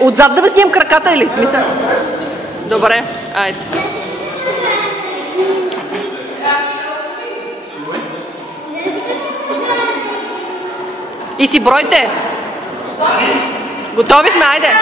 Отзад да ви снимам краката или смисъл? Добре, айде. И си бройте. Готови сме, айде.